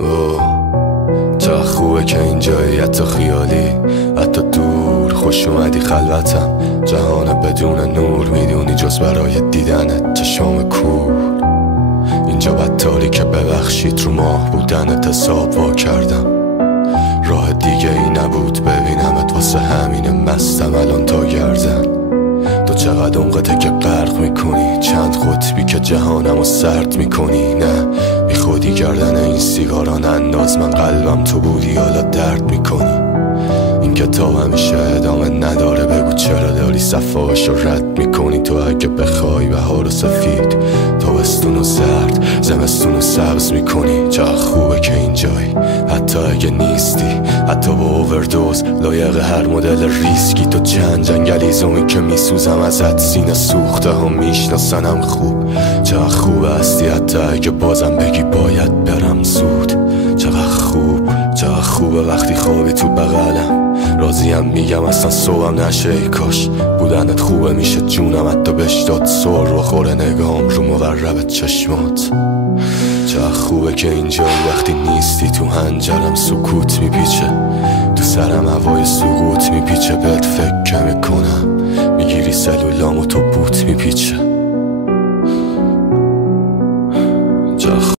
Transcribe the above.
اوه چقدر خوبه که اینجایی، حتی خیالی، حتی دور. خوش اومدی خلوتم، جهان بدون نور. میدونی جز برای دیدنت چشام کور. اینجا بد تاریکه، ببخشید رو ماه بودنت حساب وا کردم. راه دیگه ای نبود ببینمت، واسه همین مستم الان تا گردن. تو چقدر عمقته که غرق میکنی، چند قطبی که جهانمو سرد میکنی. نه بی خودی کردن این سیگاران انداز، من قلبم تو بودی حالا درد میکنی. این کتاب همیشه ادامه نداره، بگو چرا داری صفحه‌اشو رد میکنی. تو اگه بخوای بهار و سفید، تابستون و زرد، زمستون و سبز میکنی. چقدر خوبه که اینجایی، حتی اگه نیستی، حتی با اووردوز، لایق هر مدل ریسکی. تو چند جنگلیزومی که میسوزم ازت، سینه سوخته هم میشناسنم خوب. چقدر خوبه هستی حتی اگه بازم بگی باید برم زود. چقدر خوبه وقتی خوابی تو بغلم، راضیم میگم اصلا صبحم نشه. ای کاش بودنت خوبه، میشه جونم حتی بهش داد سر بخوره نگام رو مورب چشمات. چقدر خوبه که اینجایی، وقتی نیستی تو هنجرم سکوت میپیچه، تو سرم هوای سقوط میپیچه. بهت فکر